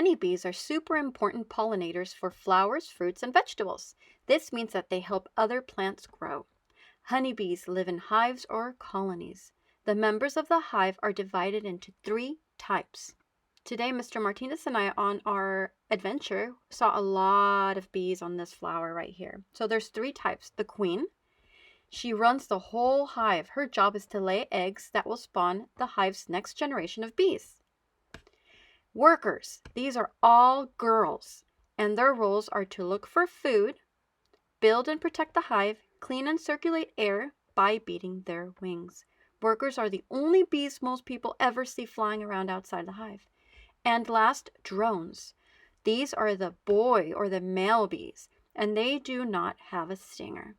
Honeybees are super important pollinators for flowers, fruits, and vegetables. This means that they help other plants grow. Honeybees live in hives or colonies. The members of the hive are divided into 3 types. Today, Mr. Martinez and I on our adventure saw a lot of bees on this flower right here. So there's 3 types. The queen, she runs the whole hive. Her job is to lay eggs that will spawn the hive's next generation of bees. Workers, these are all girls, and their roles are to look for food, build and protect the hive, clean and circulate air by beating their wings. Workers are the only bees most people ever see flying around outside the hive. And last, drones. These are the boy or the male bees, and they do not have a stinger.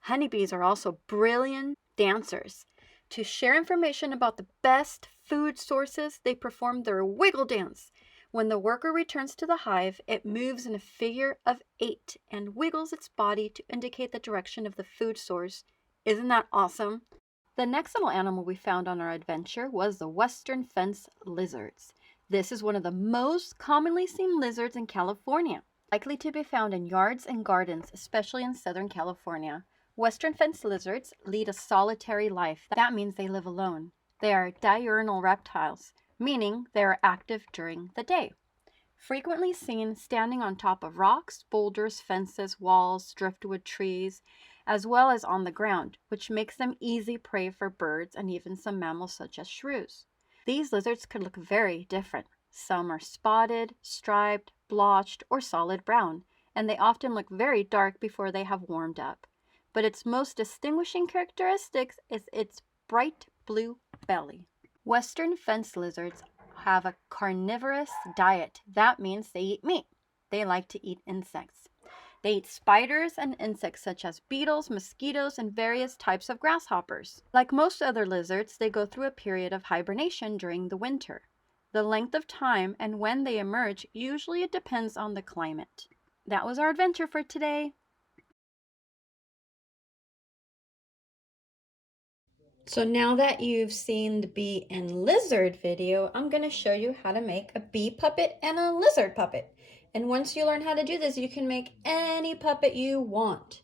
Honeybees are also brilliant dancers. To share information about the best food sources, they perform their wiggle dance. When the worker returns to the hive, it moves in a figure of 8 and wiggles its body to indicate the direction of the food source. Isn't that awesome? The next little animal we found on our adventure was the western fence lizards. This is one of the most commonly seen lizards in California, likely to be found in yards and gardens, especially in Southern California. Western fence lizards lead a solitary life. That means they live alone. They are diurnal reptiles, meaning they are active during the day. Frequently seen standing on top of rocks, boulders, fences, walls, driftwood trees, as well as on the ground, which makes them easy prey for birds and even some mammals such as shrews. These lizards could look very different. Some are spotted, striped, blotched, or solid brown, and they often look very dark before they have warmed up. But its most distinguishing characteristics is its bright blue belly. Western fence lizards have a carnivorous diet. That means they eat meat. They like to eat insects. They eat spiders and insects such as beetles, mosquitoes, and various types of grasshoppers. Like most other lizards, they go through a period of hibernation during the winter. The length of time and when they emerge usually it depends on the climate. That was our adventure for today. So now that you've seen the bee and lizard video, I'm going to show you how to make a bee puppet and a lizard puppet. And once you learn how to do this, you can make any puppet you want.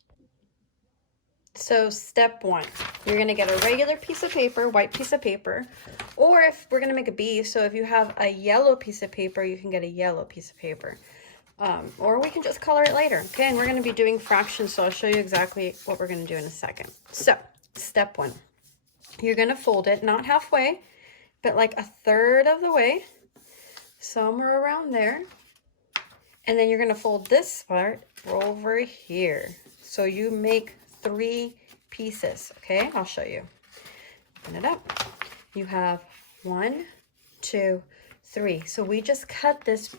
So step 1, you're going to get a regular piece of paper, white piece of paper, or if we're going to make a bee, so if you have a yellow piece of paper, you can get a yellow piece of paper. Or we can just color it later. Okay, and we're going to be doing fractions, so I'll show you exactly what we're going to do in a second. So step 1. You're going to fold it, not halfway, but like 1/3 of the way, somewhere around there. And then you're going to fold this part over here. So you make 3 pieces, okay? I'll show you. Open it up. You have 1, 2, 3. So we just cut this,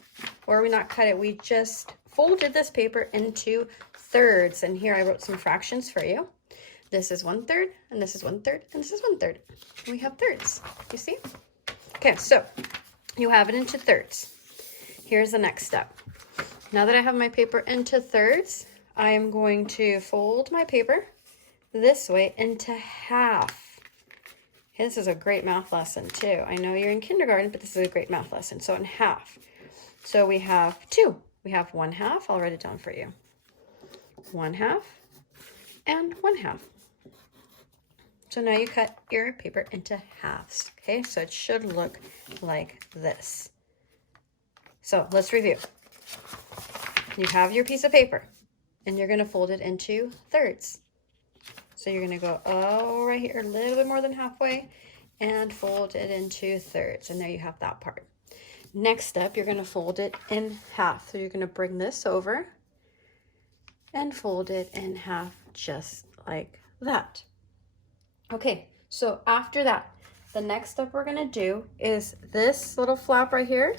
or we not cut it, we just folded this paper into thirds. And here I wrote some fractions for you. This is 1/3, and this is 1/3, and this is 1/3. We have thirds, you see? Okay, so you have it into thirds. Here's the next step. Now that I have my paper into thirds, I am going to fold my paper this way into half. Okay, this is a great math lesson too. I know you're in kindergarten, but this is a great math lesson. So in half. So we have 2. We have 1/2. I'll write it down for you. 1/2 and 1/2. So now you cut your paper into halves, okay? So it should look like this. So let's review. You have your piece of paper, and you're going to fold it into thirds. So you're going to go right here, a little bit more than halfway, and fold it into thirds. And there you have that part. Next step, you're going to fold it in half. So you're going to bring this over and fold it in half just like that. Okay, so after that, the next step we're going to do is this little flap right here.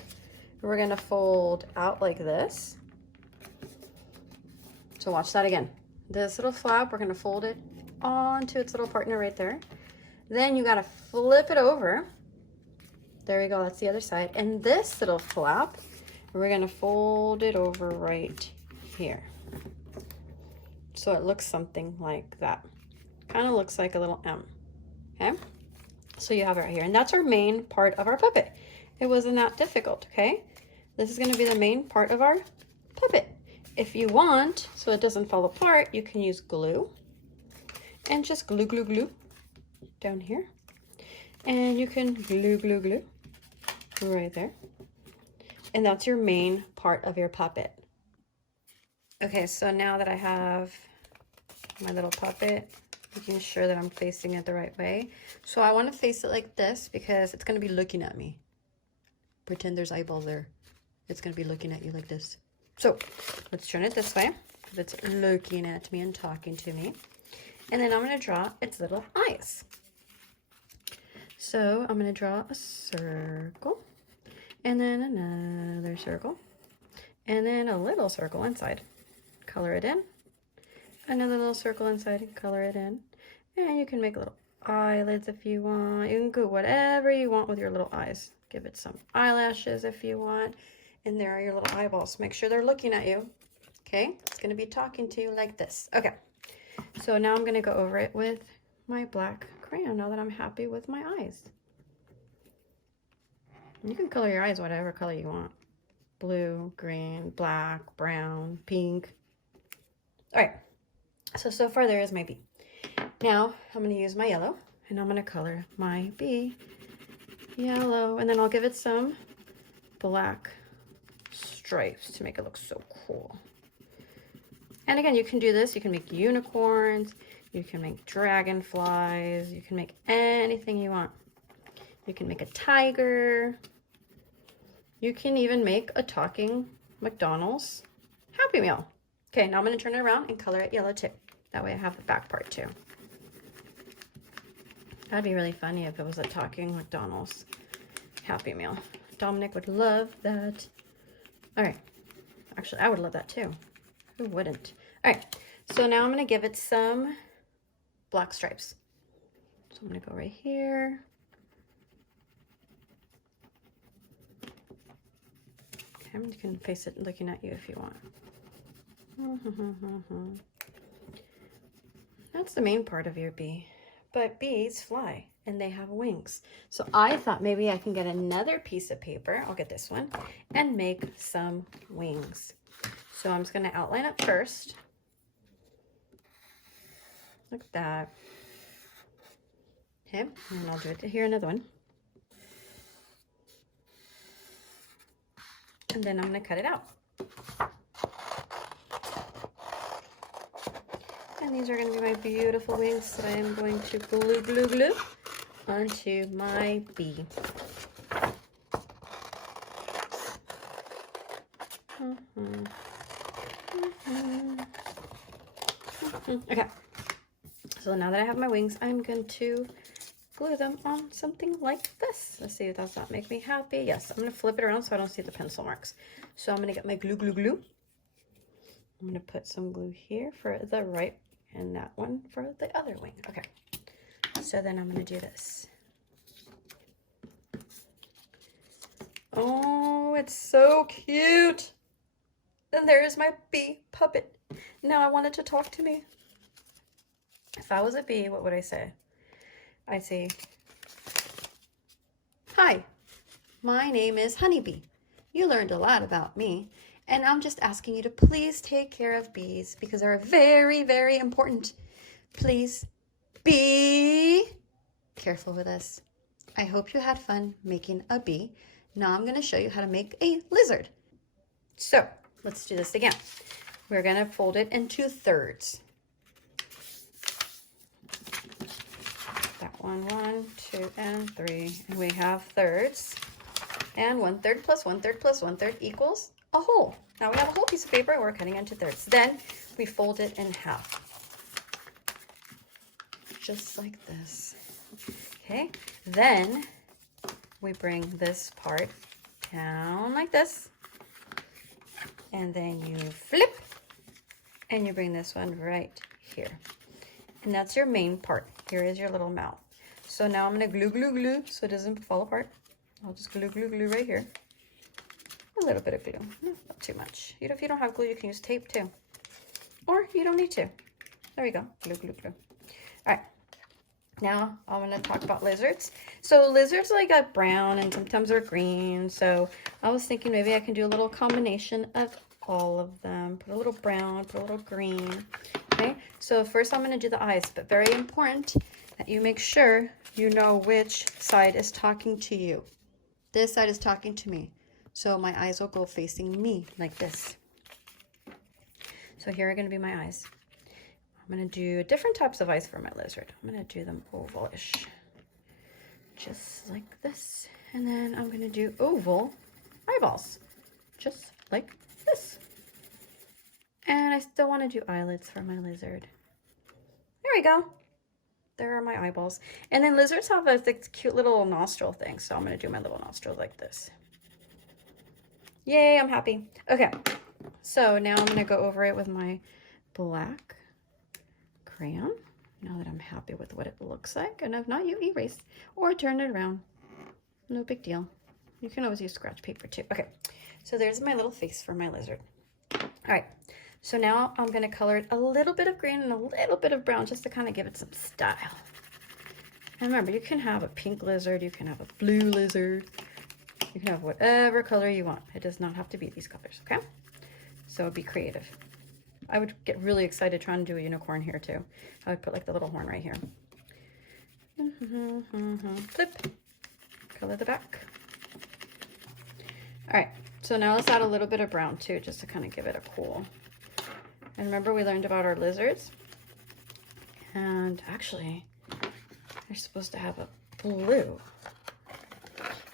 We're going to fold out like this. So watch that again. This little flap, we're going to fold it onto its little partner right there. Then you got to flip it over. There we go, that's the other side. And this little flap, we're going to fold it over right here. So it looks something like that. Kind of looks like a little M. Okay, so you have it right here, and that's our main part of our puppet. It wasn't that difficult. Okay, This is going to be the main part of our puppet. If you want, so it doesn't fall apart, you can use glue and just glue, glue, glue down here. And you can glue, glue, glue right there. And that's your main part of your puppet. Okay, so now that I have my little puppet, making sure that I'm facing it the right way. So I want to face it like this because it's going to be looking at me. Pretend there's eyeballs there. It's going to be looking at you like this. So let's turn it this way because it's looking at me and talking to me. And then I'm going to draw its little eyes. So I'm going to draw a circle and then another circle and then a little circle inside. Color it in. Another little circle inside and color it in. And you can make little eyelids if you want. You can do whatever you want with your little eyes. Give it some eyelashes if you want. And there are your little eyeballs. Make sure they're looking at you. Okay? It's going to be talking to you like this. Okay. So now I'm going to go over it with my black crayon now that I'm happy with my eyes. You can color your eyes whatever color you want. Blue, green, black, brown, pink. All right. So far there is my bee. Now I'm going to use my yellow and I'm going to color my bee yellow, and then I'll give it some black stripes to make it look so cool. And again, you can do this. You can make unicorns. You can make dragonflies. You can make anything you want. You can make a tiger. You can even make a talking McDonald's Happy Meal. Okay, now I'm going to turn it around and color it yellow too. That way I have the back part too. That'd be really funny if it was a talking McDonald's Happy Meal. Dominic would love that. All right. Actually, I would love that too. Who wouldn't? All right. So now I'm going to give it some black stripes. So I'm going to go right here. Okay, you can face it looking at you if you want. That's the main part of your bee. But bees fly and they have wings. So I thought maybe I can get another piece of paper. I'll get this one and make some wings. So I'm just going to outline it first. Like that. Okay, and I'll do it here, another one. And then I'm going to cut it out. And these are going to be my beautiful wings that I am going to glue, glue, glue onto my bee. Okay, so now that I have my wings, I'm going to glue them on something like this. Let's see if does that make me happy. Yes, I'm going to flip it around so I don't see the pencil marks. So I'm going to get my glue, glue, glue. I'm going to put some glue here for the right and that one for the other wing. Okay, so then I'm going to do this. Oh, it's so cute. And there's my bee puppet. Now I want it to talk to me. If I was a bee, what would I say? I'd say, "Hi, my name is Honeybee. You learned a lot about me, and I'm just asking you to please take care of bees because they're very, very important. Please be careful with this. I hope you had fun making a bee. Now I'm going to show you how to make a lizard. So let's do this again. We're going to fold it into thirds. That one, 2, and 3. And we have thirds. And 1/3 plus 1/3 plus 1/3 equals a whole. Now we have a whole piece of paper and we're cutting into thirds. Then we fold it in half. Just like this. Okay. Then we bring this part down like this. And then you flip and you bring this one right here. And that's your main part. Here is your little mouth. So now I'm going to glue, glue, glue so it doesn't fall apart. I'll just glue, glue, glue right here. A little bit of glue, not too much. If you don't have glue, you can use tape too. Or you don't need to. There we go, glue, glue, glue. All right, Now I'm going to talk about lizards. So lizards like got brown and sometimes they're green. So I was thinking maybe I can do a little combination of all of them. Put a little brown, put a little green. Okay, so first I'm going to do the eyes, but very important that you make sure you know which side is talking to you. This side is talking to me. So my eyes will go facing me like this. So here are going to be my eyes. I'm going to do different types of eyes for my lizard. I'm going to do them ovalish, just like this. And then I'm going to do oval eyeballs, just like this. And I still want to do eyelids for my lizard. There we go. There are my eyeballs. And then lizards have a cute little nostril thing. So I'm going to do my little nostril like this. Yay, I'm happy. Okay, so now I'm going to go over it with my black crayon. Now that I'm happy with what it looks like. And if not, you erase or turn it around. No big deal. You can always use scratch paper too. Okay, so there's my little face for my lizard. All right, so now I'm going to color it a little bit of green and a little bit of brown just to kind of give it some style. And remember, you can have a pink lizard, you can have a blue lizard, you can have whatever color you want. It does not have to be these colors, okay? So be creative. I would get really excited trying to do a unicorn here too. I would put like the little horn right here. Flip, color the back. All right, so now let's add a little bit of brown too, just to kind of give it a cool. And remember we learned about our lizards. And actually, they're supposed to have a blue.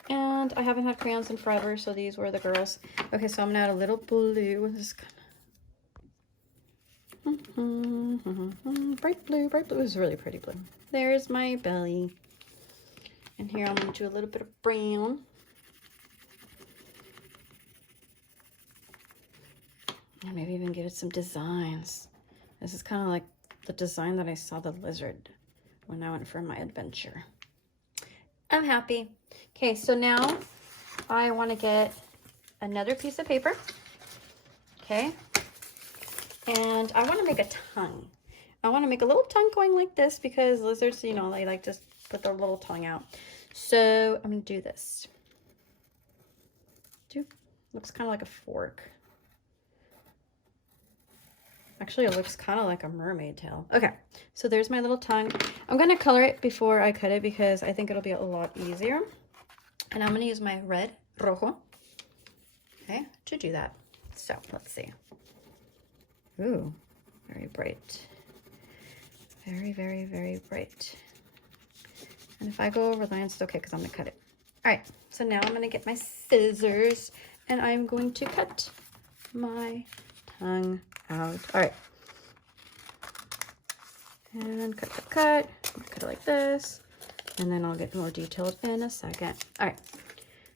And I haven't had crayons in forever, so these were the girls. Okay, so I'm gonna add a little blue. This is kind of bright blue, bright blue. This is really pretty blue. There's my belly. And here I'm gonna do a little bit of brown. And maybe even give it some designs. This is kind of like the design that I saw the lizard when I went for my adventure. I'm happy. Okay, so now I want to get another piece of paper. Okay. And I want to make a tongue. I want to make a little tongue going like this because lizards, you know, they like to put their little tongue out. So I'm going to do this. Looks kind of like a fork. Actually, it looks kind of like a mermaid tail. Okay, so there's my little tongue. I'm going to color it before I cut it because I think it'll be a lot easier. And I'm going to use my red rojo, okay, to do that. So let's see. Ooh, very bright. Very, very, very bright. And if I go over lines, it's okay because I'm going to cut it. All right, so now I'm going to get my scissors and I'm going to cut my tongue out. All right. And cut, cut, cut. Cut it like this. And then I'll get more detailed in a second. All right.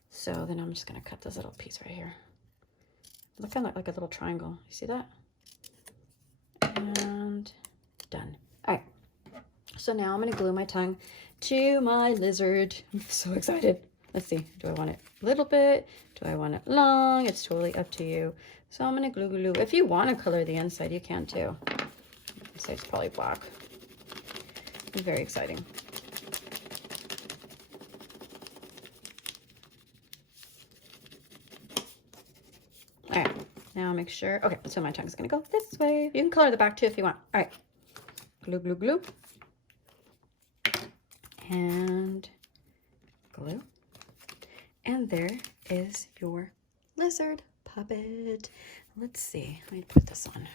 So then I'm just going to cut this little piece right here. Looking like a little triangle. You see that? And done. All right. So now I'm going to glue my tongue to my lizard. I'm so excited. Let's see. Do I want it a little bit? Do I want it long? It's totally up to you. So I'm going to glue. If you want to color the inside, you can too. The side's probably black. It's very exciting. All right. Now make sure. Okay, so my tongue's going to go this way. You can color the back too if you want. All right. Glue, glue, glue. And glue. And there is your lizard puppet. Let's see. Let me put this on.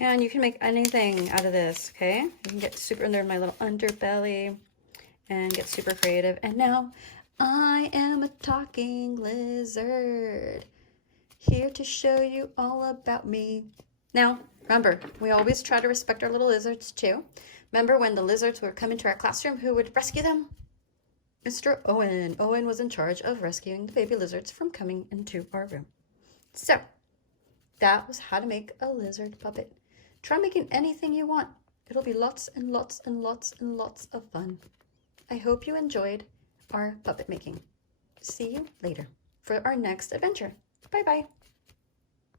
And you can make anything out of this, okay? You can get super in there, my little underbelly, and get super creative. And now I am a talking lizard, here to show you all about me. Now, remember, we always try to respect our little lizards too. Remember when the lizards were coming to our classroom, who would rescue them? Mr. Owen. Owen was in charge of rescuing the baby lizards from coming into our room. So, that was how to make a lizard puppet. Try making anything you want. It'll be lots and lots and lots and lots of fun. I hope you enjoyed our puppet making. See you later for our next adventure. Bye-bye.